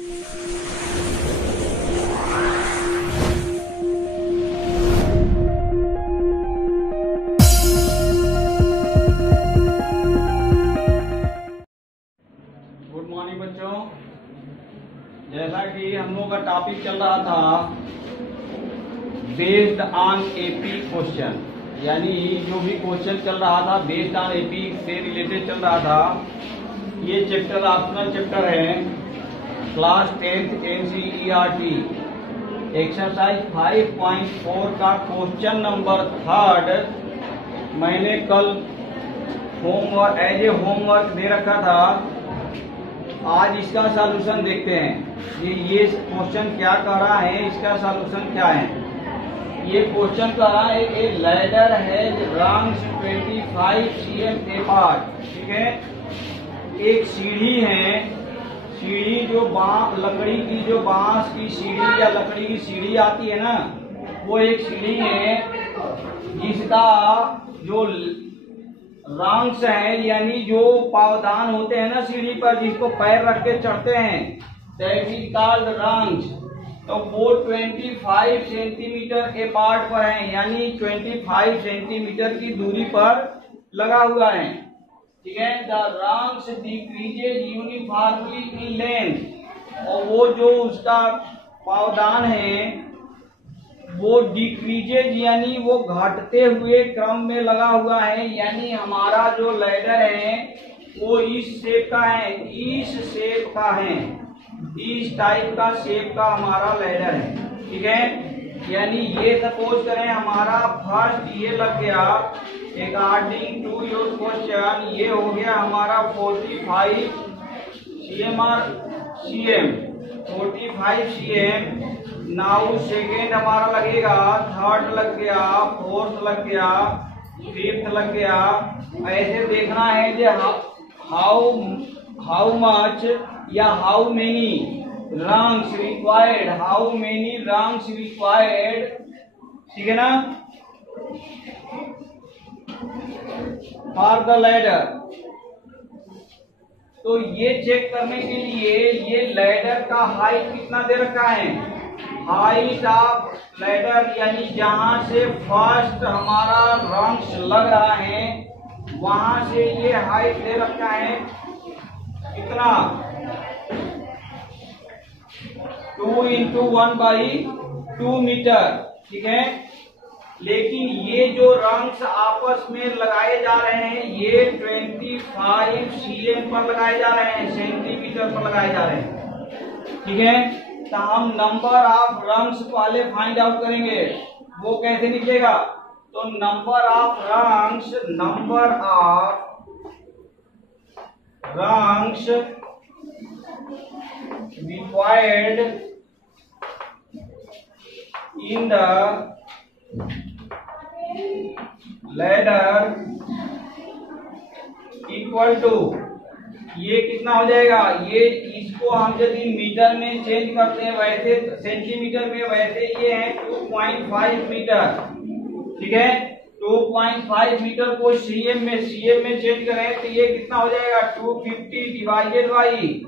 Good morning बच्चों। जैसा कि हम लोगों का टॉपिक चल रहा था बेस्ड ऑन एपी क्वेश्चन, यानी जो भी क्वेश्चन चल रहा था बेस्ड ऑन एपी से रिलेटेड चल रहा था। ये चैप्टर ऑप्शनल चैप्टर है, क्लास 10th एनसीईआरटी एक्सरसाइज 5.4 का क्वेश्चन नंबर 3 मैंने कल होमवर्क एज ए होमवर्क दे रखा था। आज इसका सॉल्यूशन देखते हैं। ये क्वेश्चन क्या कह रहा है, इसका सॉल्यूशन क्या है। ये क्वेश्चन कह रहा है ए लैडर है रंग्स 25 cm अपार्ट। ठीक है, एक सीढ़ी है, सीढ़ी जो लकड़ी की जो बांस की सीढ़ी या लकड़ी की सीढ़ी आती है ना, वो एक सीढ़ी है जिसका जो रंग्स है यानी जो पावदान होते हैं ना सीढ़ी पर जिसको पैर रख के चढ़ते हैं, दैट इज कॉल्ड रंग्स। तो वो 25 सेंटीमीटर अपार्ट पर है, यानी 25 सेंटीमीटर की दूरी पर लगा हुआ है। ठीक है, the rungs decreases uniformly in length, और वो जो उसका पावदान है वो डिक्रीजेज यानी वो घटते हुए क्रम में लगा हुआ है। यानी हमारा जो लैडर है वो इस शेप का है, इस शेप का है, इस टाइप का शेप का हमारा लैडर है। ठीक है, यानी ये सपोज करें हमारा फर्स्ट ये लग गया, अकॉर्डिंग टू योर क्वेश्चन ये हो गया हमारा 45 cm 45 cm। नाउ सेकेंड हमारा लगेगा, थर्ड लग गया, फोर्थ लग गया, फिफ्थ लग गया। ऐसे देखना है कि हाउ मच या how many rungs required, how many rungs required. ठीक है ना, फॉर द लैडर। तो ये चेक करने के लिए ये लैडर का हाइट कितना दे रखा है, हाइट ऑफ लैडर यानी जहां से फर्स्ट हमारा रंग्स लग रहा है वहां से ये हाइट दे रखा है कितना, 2 × 1/2 मीटर। ठीक है, लेकिन ये जो रंग्स आपस में लगाए जा रहे हैं ये 25 cm पर लगाए जा रहे हैं, सेंटीमीटर पर लगाए जा रहे हैं। ठीक है, तो हम नंबर ऑफ रंग्स पहले फाइंड आउट करेंगे। वो कैसे निकलेगा, तो number of rungs required in the ladder equal to, ये कितना हो जाएगा, ये इसको हम यदि मीटर में चेंज करते हैं वैसे सेंटीमीटर में, वैसे ये है 2.5 मीटर। ठीक है, 2.5 मीटर को सीएम में चेंज करें तो ये कितना हो जाएगा, 250 डिवाइडेड बाई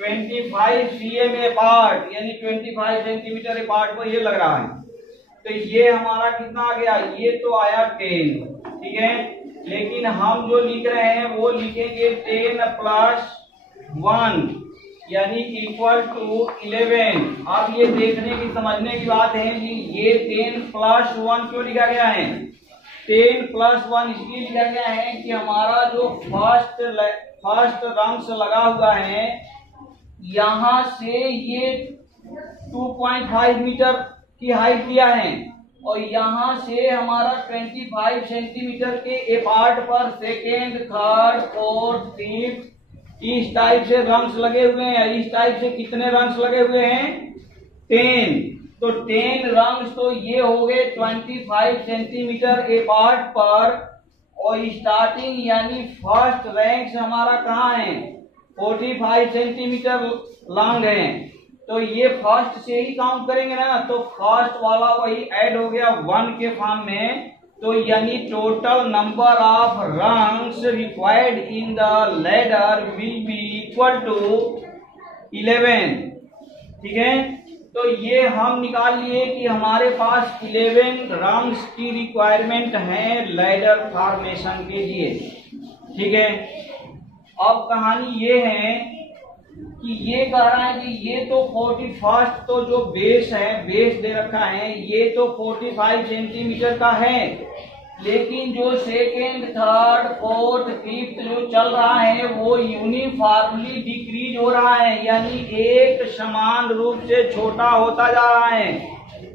25 cm अपार्ट, यानी 25 सेंटीमीटर अपार्ट पर ये लग रहा है। तो ये हमारा कितना आ गया, ये तो आया 10। ठीक है, लेकिन हम जो लिख रहे हैं वो लिखेंगे 10 + 1 यानी इक्वल टू 11। अब ये देखने की समझने की बात है कि ये 10 + 1 क्यों लिखा गया है, 10 + 1 इसलिए लिखा गया है कि हमारा जो फर्स्ट रंग्स लगा हुआ है यहाँ से ये 2.5 मीटर की हाइट दिया है और यहाँ से हमारा 25 सेंटीमीटर के अपार्ट पर सेकेंड, थर्ड, फोर्थ, फिफ्थ इस टाइप से रंग्स लगे हुए हैं। इस टाइप से कितने रंग्स लगे हुए हैं, 10। तो 10 रंग्स तो ये हो गए 25 सेंटीमीटर अपार्ट पर, और स्टार्टिंग यानी फर्स्ट रैंक्स हमारा कहाँ है, 45 सेंटीमीटर लॉन्ग है। तो ये फर्स्ट से ही काउंट करेंगे ना, तो फर्स्ट वाला वही ऐड हो गया 1 के फॉर्म में। तो यानी total number of rungs required in the ladder will be equal to 11। ठीक है। तो ये हम निकाल लिए कि हमारे पास 11 रंग्स की रिक्वायरमेंट है लैडर फॉर्मेशन के लिए। ठीक है। अब कहानी ये है कि ये कह रहा है कि ये तो 41st तो जो बेस है, बेस दे रखा है, ये तो 45 सेंटीमीटर का है, लेकिन जो सेकेंड, थर्ड, फोर्थ, फिफ्थ जो चल रहा है वो यूनिफॉर्मली डिक्रीज हो रहा है, यानी एक समान रूप से छोटा होता जा रहा है।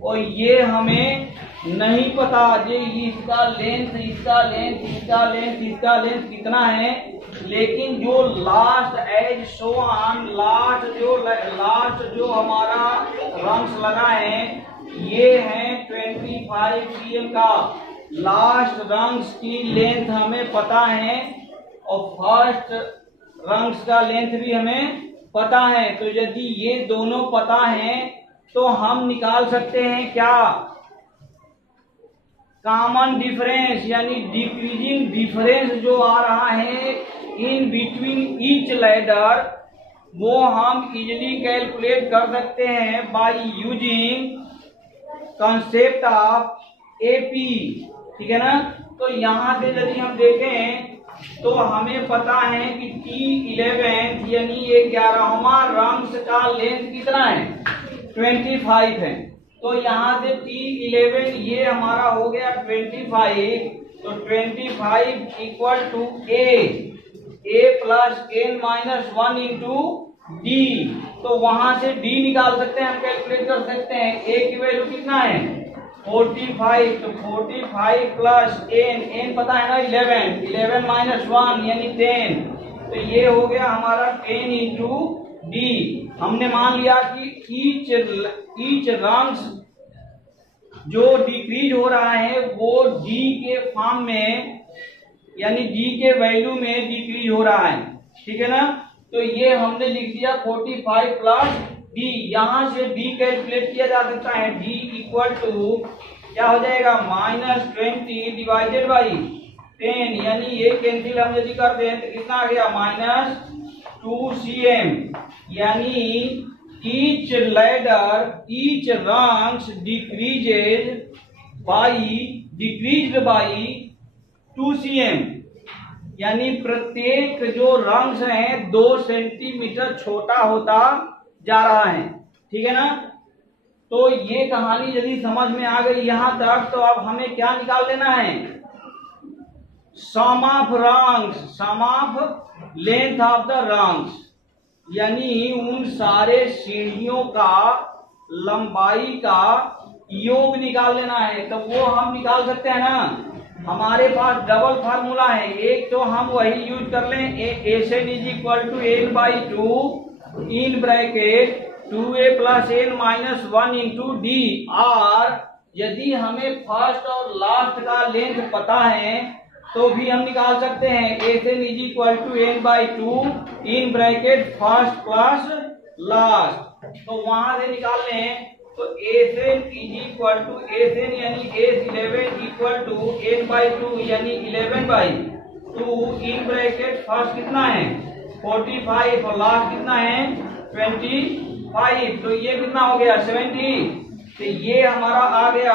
और ये हमें नहीं पता ये इसका लेंथ, इसका लेंथ, इसका लेंथ, इसका लेंथ कितना है, लेकिन जो last as shown, last जो हमारा रंग्स लगा है ये है 25 pm का लास्ट रंग्स की लेंथ हमें पता है और फर्स्ट रंग्स का लेंथ भी हमें पता है। तो यदि ये दोनों पता है तो हम निकाल सकते हैं क्या, कॉमन डिफरेंस, यानी डिक्रीजिंग डिफरेंस जो आ रहा है इन बिटवीन ईच लैडर, वो हम इजिली कैलकुलेट कर सकते हैं by using concept of AP. ठीक है ना। तो यहाँ से यदि हम देखें तो हमें पता है कि T11 यानी ये 11वां रंग्स का लेंथ कितना है, 25 है। तो यहाँ से T11 ये हमारा हो गया 25, तो 25 equal to A plus n-1 into D। तो वहां से D निकाल सकते हैं, हम कैलकुलेट कर सकते हैं। A की वैल्यू कितना है 45, तो 45 प्लस n पता है ना 11 माइनस 1 यानी 10, तो ये हो गया हमारा 10 इंटू D। हमने मान लिया कि ईच रंग्स जो डिक्रीज हो रहा है वो D के फॉर्म में, यानी D के वैल्यू में डिक्रीज हो रहा है। ठीक है ना। तो ये हमने लिख दिया 45 प्लस D। यहां से D कैलकुलेट किया जा सकता है। D इक्वल टू क्या हो जाएगा -20 डिवाइडेड बाई 10, यानी ये कैंसिल हम यदि करते हैं तो कितना आ गया -2 cm, यानी each ladder, each rungs decreased by 2 cm, यानी प्रत्येक जो रंग्स हैं 2 सेंटीमीटर छोटा होता जा रहा है। ठीक है ना। तो ये कहानी यदि समझ में आ गई यहां तक, तो अब हमें क्या निकाल लेना है, some of rungs, some of length of the rungs, यानी उन सारे सीढ़ियों का लंबाई का योग निकाल लेना है। तो वो हम निकाल सकते हैं ना, हमारे पास डबल फार्मूला है। एक तो हम वही यूज कर लें, n is equal to n/2 in bracket 2a plus n-1 into D. और यदि हमें फर्स्ट और लास्ट का लेंथ पता है तो भी हम निकाल सकते हैं, n is equal to n/2 in bracket first plus last. तो वहां से निकाल लें तो n is equal to n यानी S11 इक्वल टू n/2 यानी 11/2 इन ब्रैकेट फर्स्ट कितना है 45 और लास्ट कितना है 25, तो ये कितना हो गया 70। तो ये हमारा आ गया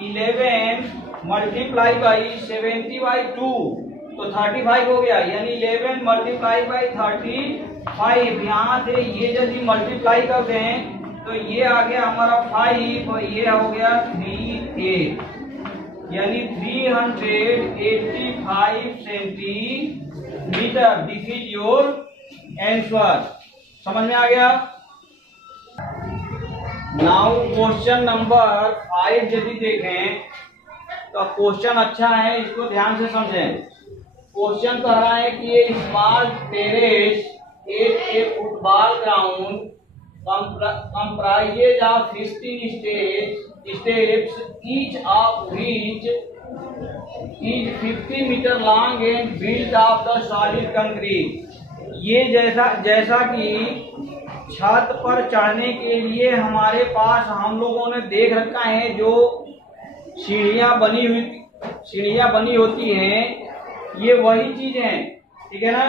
11 मल्टीप्लाई बाई 70/2, तो 35 हो गया, यानी 11 मल्टीप्लाई बाई 35। यहाँ से ये यदि मल्टीप्लाई करते हैं तो ये आ गया हमारा 5 और ये हो गया 38, यानी 385 centimetre. This is your answer. समझ में आ गया। नाउ क्वेश्चन नंबर 5 यदि देखें तो क्वेश्चन अच्छा है, इसको ध्यान से समझें। क्वेश्चन कह रहा है कि ये small terrace at a football ground comprises of 15 steps, each of which is 50 meter long and built of the solid concrete। ये जैसा कि छत पर चढ़ने के लिए हमारे पास हम लोगों ने देख रखा है जो सीढ़ियां बनी होती हैं, ये वही चीज है। ठीक है ना।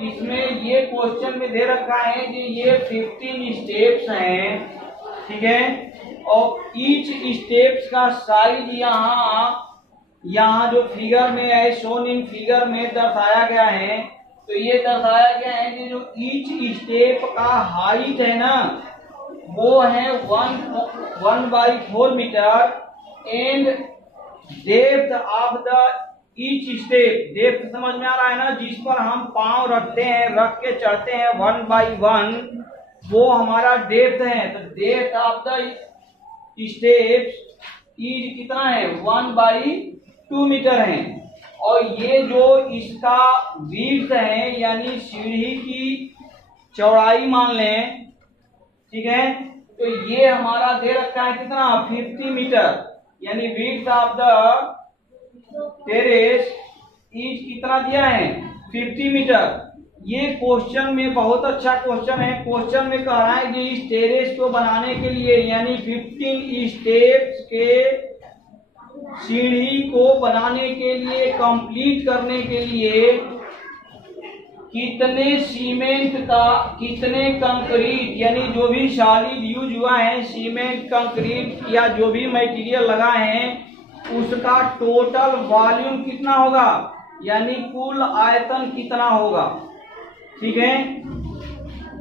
इसमें ये क्वेश्चन में दे रखा है कि ये 15 स्टेप्स हैं, ठीक है, और ईच स्टेप्स का साइज यहाँ जो फिगर में है, शोन इन फिगर में दर्शाया गया है। तो ये दर्शाया गया है कि जो ईच स्टेप का हाइट है ना, वो है 1/4 metre and depth of the each step, depth समझ में आ रहा है ना, जिस पर हम पांव रखते हैं, रख के चढ़ते हैं 1/1, वो हमारा डेप्थ है। तो depth of the steps is कितना है, 1/2 मीटर है। और ये जो इसका विड्थ है, यानी सीढ़ी की चौड़ाई मान लें, ठीक है, तो ये हमारा दे रखा है कितना, 50 मीटर, यानी width of the terrace is कितना दिया है, 50 मीटर। ये क्वेश्चन में बहुत अच्छा क्वेश्चन है। क्वेश्चन में कह रहा है कि इस टेरेस को बनाने के लिए, यानी 15 स्टेप्स के सीढ़ी को बनाने के लिए, कंप्लीट करने के लिए कितने सीमेंट का, कितने कंक्रीट, यानी जो भी सॉलिड यूज हुआ है, सीमेंट, कंक्रीट या जो भी मटेरियल लगा है, उसका टोटल वॉल्यूम कितना होगा, यानी कुल आयतन कितना होगा, ठीक है।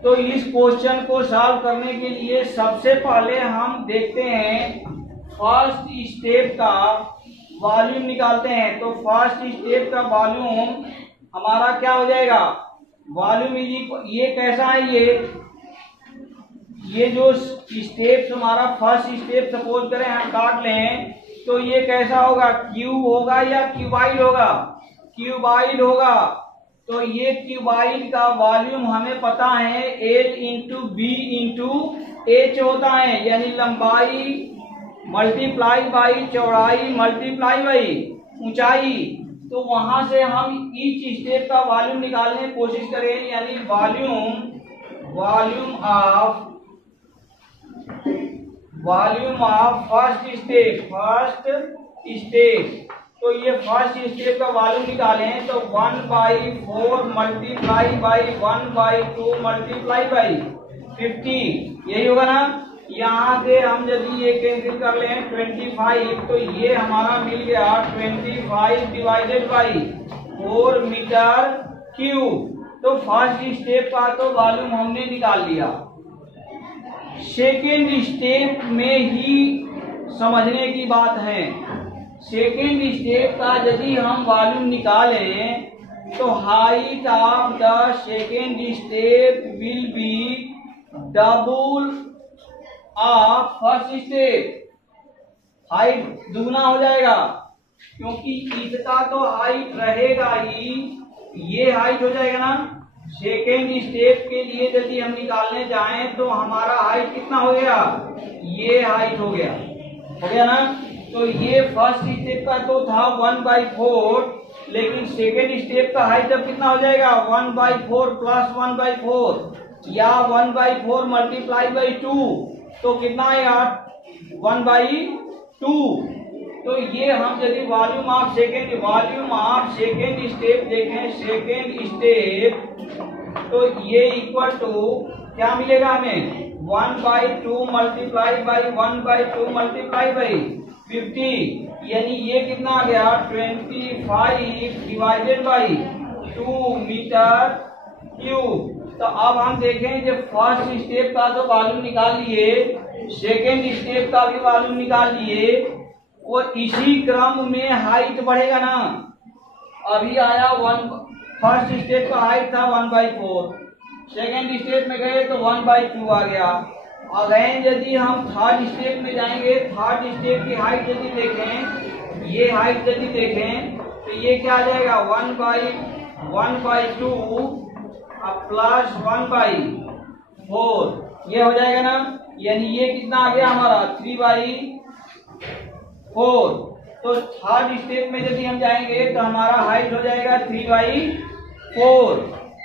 तो इस क्वेश्चन को सॉल्व करने के लिए सबसे पहले हम देखते हैं फर्स्ट स्टेप का वॉल्यूम निकालते हैं। तो फर्स्ट स्टेप का वॉल्यूम हमारा क्या हो जाएगा, वॉल्यूम ये कैसा है, ये जो स्टेप हमारा फर्स्ट स्टेप सपोज करें हम काट लें, तो ये कैसा होगा, क्यूब होगा या क्यूबाइड होगा, क्यूबाइड होगा। तो ये क्यूबाइड का वॉल्यूम हमें पता है 8 इंटू बी इंटू एच होता है, यानी लंबाई मल्टीप्लाई बाई चौड़ाई मल्टीप्लाई बाई ऊंचाई। तो वहां से हम ईच स्टेप का वॉल्यूम निकालने की कोशिश करें, यानी वॉल्यूम ऑफ फर्स्ट स्टेप। तो ये फर्स्ट स्टेप का वॉल्यूम निकालें तो 1/4 मल्टीप्लाई बाई 1/2 मल्टीप्लाई बाई 50, यही होगा ना। यहाँ से हम यदि ये कैंसिल कर लें 25, तो ये हमारा मिल गया 25 डिवाइडेड बाई 4 मीटर क्यूब। तो फर्स्ट स्टेप का तो वॉल्यूम हमने निकाल लिया। सेकेंड स्टेप में ही समझने की बात है। सेकेंड स्टेप का यदि हम वॉल्यूम निकालें तो height of the second step will be double of first step. Height दुगना हो जाएगा, क्योंकि इसका तो हाइट रहेगा ही, ये हाइट हो जाएगा ना। सेकेंड स्टेप के लिए यदि हम निकालने जाएं तो हमारा हाइट कितना हो गया, ये हाइट हो गया ना। तो ये फर्स्ट स्टेप का तो था 1/4, लेकिन सेकेंड स्टेप का हाइट अब कितना हो जाएगा 1/4 प्लस 1/4 या 1/4 मल्टीप्लाई बाई 2, तो कितना आएगा 1/2। तो ये हम यदि वॉल्यूम ऑफ सेकेंड स्टेप देखें, सेकेंड स्टेप, तो ये इक्वल टू क्या मिलेगा हमें 1/2 मल्टीप्लाई बाई 1/2 मल्टीप्लाई बाई 50, यानी ये कितना आ गया 25 डिवाइडेड बाई 2 मीटर क्यूब। तो अब हम देखें जब फर्स्ट स्टेप का तो वॉल्यूम निकाल लिए, सेकेंड स्टेप का भी वॉल्यूम निकाल लिए, वो इसी क्रम में हाइट बढ़ेगा ना। अभी आया फर्स्ट स्टेप का हाइट था 1/4, सेकेंड स्टेप में गए तो 1/2 आ गया। अगेन यदि हम थर्ड स्टेप में जाएंगे, थर्ड स्टेप की हाइट यदि देखें, ये हाइट यदि देखें तो ये क्या आ जाएगा 1/2 प्लस 1/4, ये हो जाएगा ना। यानी ये कितना आ गया हमारा 3/4। तो थर्ड स्टेप में यदि हम जाएंगे तो हमारा हाइट हो जाएगा 3/4,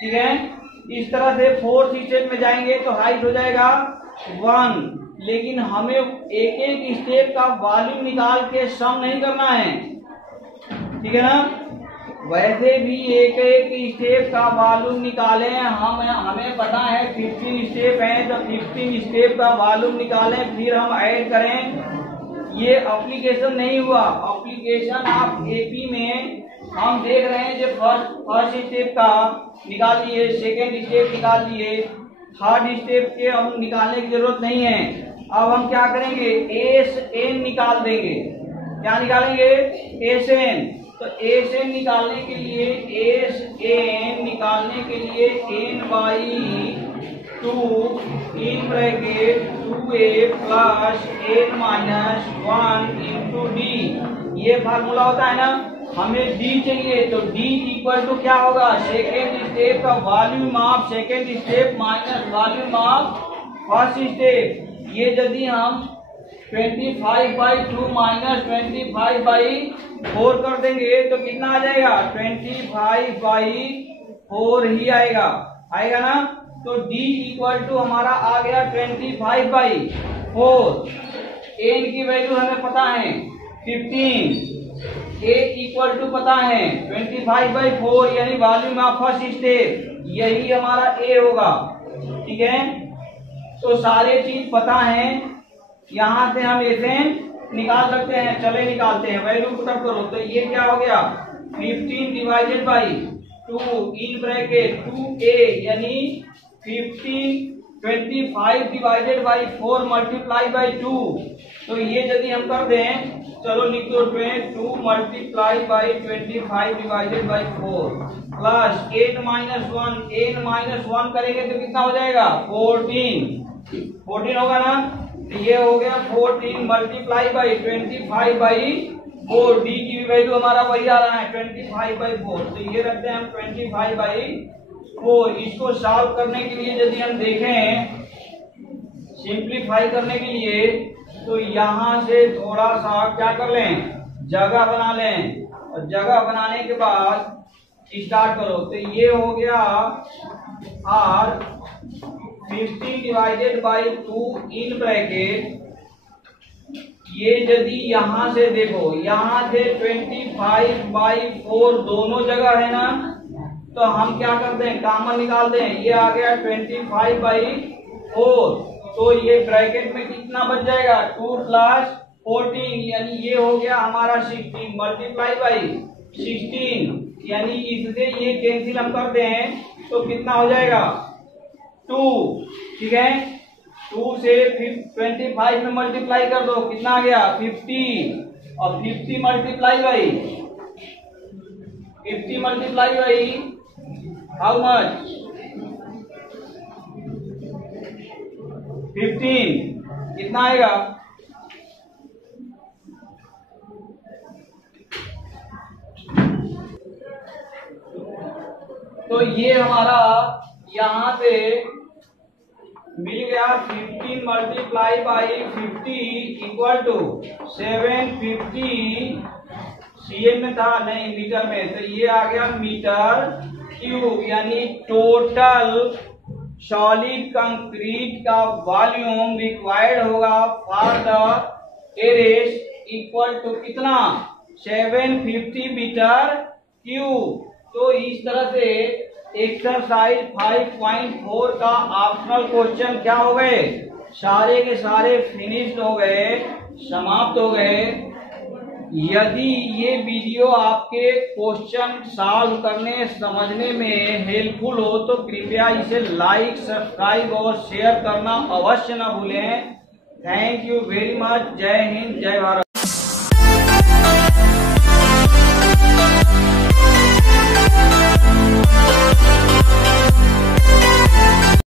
ठीक है। इस तरह से फोर्थ स्टेप में जाएंगे तो हाइट हो जाएगा 1, लेकिन हमें एक एक स्टेप का वॉल्यूम निकाल के सम नहीं करना है, ठीक है ना। वैसे भी एक एक स्टेप का वॉल्यूम निकालें। हमें पता है 15 स्टेप है, तो 15 स्टेप का वॉल्यूम निकालें, फिर हम ऐड करें। ये एप्लीकेशन नहीं हुआ। एप्लीकेशन आप एपी में हम देख रहे हैं जो फर्स्ट स्टेप का निकाल लिए, सेकेंड स्टेप निकाल लिए, थर्ड स्टेप के हम निकालने की जरूरत नहीं है। अब हम क्या करेंगे, एस एन निकाल देंगे। क्या निकालेंगे, एस एन। तो एस एन निकालने के लिए n by 2 in bracket 2a plus n minus 1 into D. ये फार्मूला होता है ना। हमें डी चाहिए, तो डी इक्वल टू क्या होगा, सेकेंड स्टेप का volume of second step minus volume of first step. ये यदि हम 25/2 माइनस 25/4 कर देंगे तो कितना आ जाएगा, 25/4 ही आएगा ना। तो D इक्वल टू हमारा आ गया 25/4। एन की वैल्यू हमें पता है 15, ए इक्वल टू पता है 25/4 यानी वॉल्यूम ऑफ फर्स्ट स्टेप, यही हमारा ए होगा। ठीक है, तो सारे चीज पता है। यहां से हम एन निकाल सकते हैं। चले निकालते हैं, वैल्यू पुटअप करो। तो ये क्या हो गया, 15 divided by 2 in bracket 2a यानी 25 डिवाइडेड बाई 4 मल्टीप्लाई बाई 2। तो ये यदि हम कर दें, चलो लिख दो 2 multiply by 25 divided by 4 plus n minus 1 करेंगे तो कितना हो जाएगा, 14 होगा ना। ये हो गया 14 मल्टीप्लाई बाई 25/4। डी की वैल्यू हमारा वही आ रहा है 25/4। तो ये रखते हैं हम 25/4। इसको सॉल्व करने के लिए यदि हम देखें, सिंप्लीफाई करने के लिए, तो यहाँ से थोड़ा सा क्या कर लें, जगह बना लें। और जगह बनाने के बाद स्टार्ट करो। तो ये हो गया r 15 divided by 2 in bracket. ये यदि यहाँ से देखो, यहाँ से 25/4 दोनों जगह है ना, तो हम क्या करते हैं, कॉमन निकालते हैं। ये आ गया 25/4। तो ये ब्रैकेट में कितना बच जाएगा, 2 प्लस 14 यानी ये हो गया हमारा 16 मल्टीप्लाई बाई 16 यानी इससे ये कैंसिल हम करते हैं तो कितना हो जाएगा, 2। ठीक है, 2 से 25 में मल्टीप्लाई कर दो, कितना आ गया 50। और 50 मल्टीप्लाई बाई हाउ मच, 15 कितना आएगा, तो ये हमारा यहाँ पे मिल गया 15 multiply by 50 equal to 750 CM में था, नहीं मीटर में। तो ये आ गया मीटर क्यूब यानी टोटल सॉलिड कंक्रीट का वॉल्यूम रिक्वायर्ड होगा for the terrace equal to कितना, 750 मीटर क्यूब। तो इस तरह से एक्सरसाइज 5.4 का ऑप्शनल क्वेश्चन क्या हो गए, सारे के सारे फिनिश्ड हो गए, समाप्त हो गए। यदि ये वीडियो आपके क्वेश्चन सॉल्व करने समझने में हेल्पफुल हो तो कृपया इसे लाइक, सब्सक्राइब और शेयर करना अवश्य न भूलें। Thank you very much. जय हिंद, जय भारत।